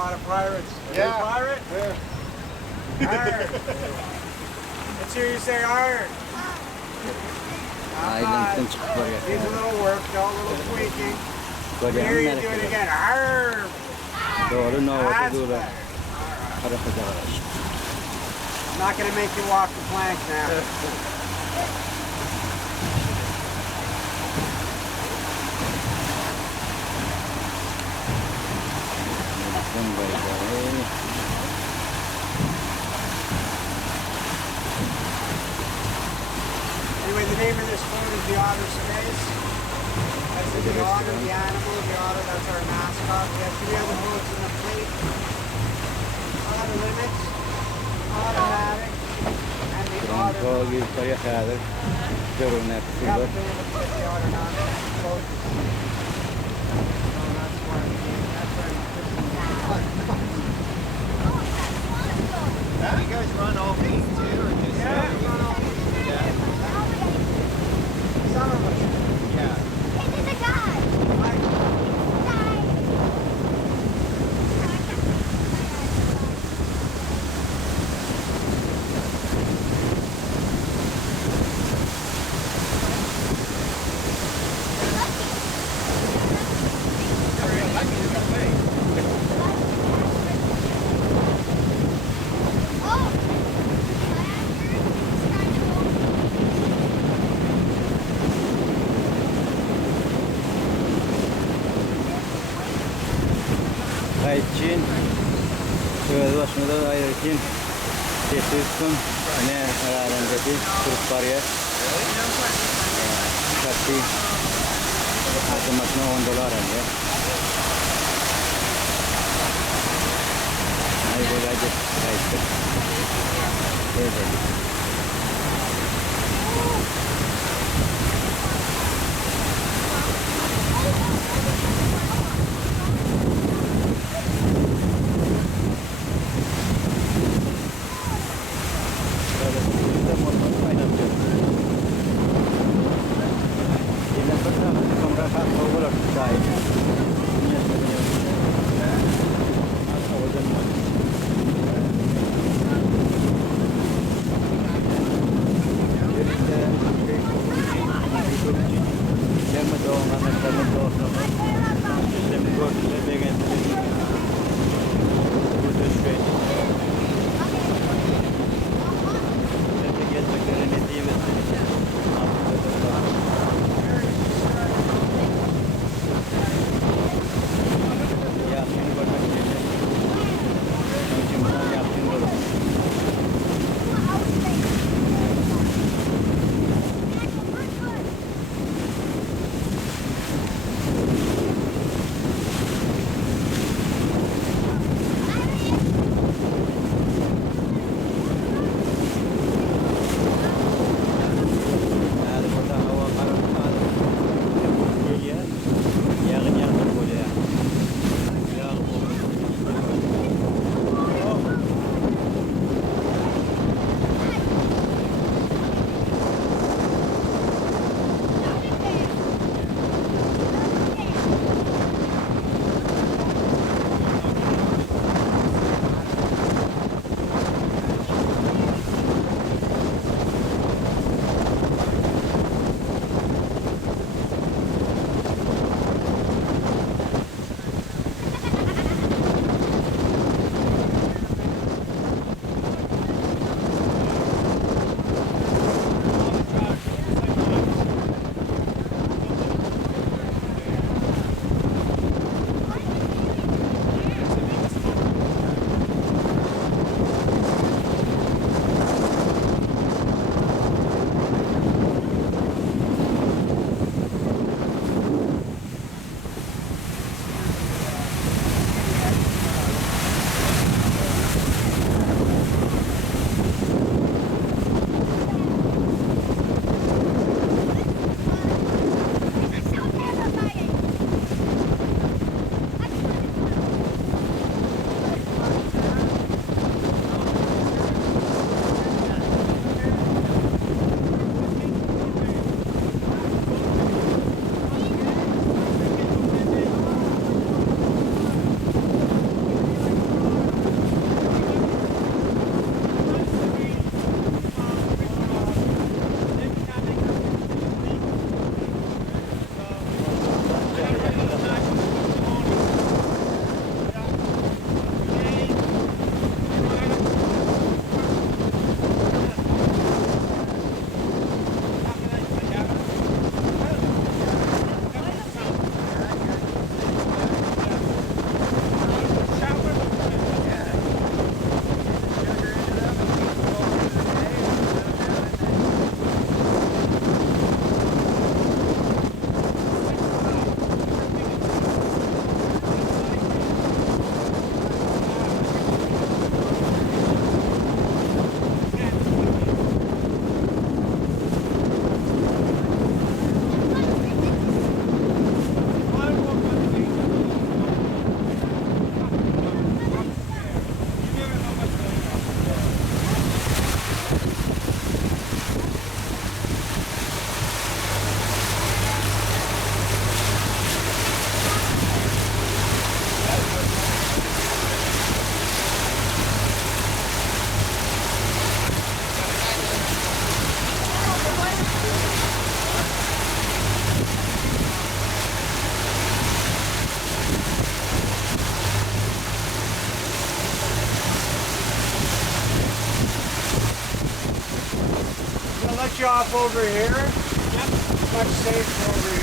lot of pirates. Yeah. You a pirate? Yeah. Arr. Let's hear you say arr. Island Korea. Needs a little work, though, a little tweaking. Korea Here you do it again. Arr. Doğru no That's doğru. better. Hareket arkadaş. I'm not going to make you walk the plank now. Anyway, the name of this boat is the Otter Space. That's the otter, the animal, the otter, that's our mascot. We have 3 other boats in the fleet. Otter Limits, Automatic, and the Otter. Ko yukarıya kadar görünür. We haven't been able to get the Otter non boat. So that's why that's why You guys run all these too, or just yeah, we run all these. Yeah. Some of us. Yeah. Ayçin şöyle başında da ayırken geçiyorsun ne herhalde Türk var ya kati atmasına $10 ya ay böyle ayçin evet you off over here. Yep. Much safer over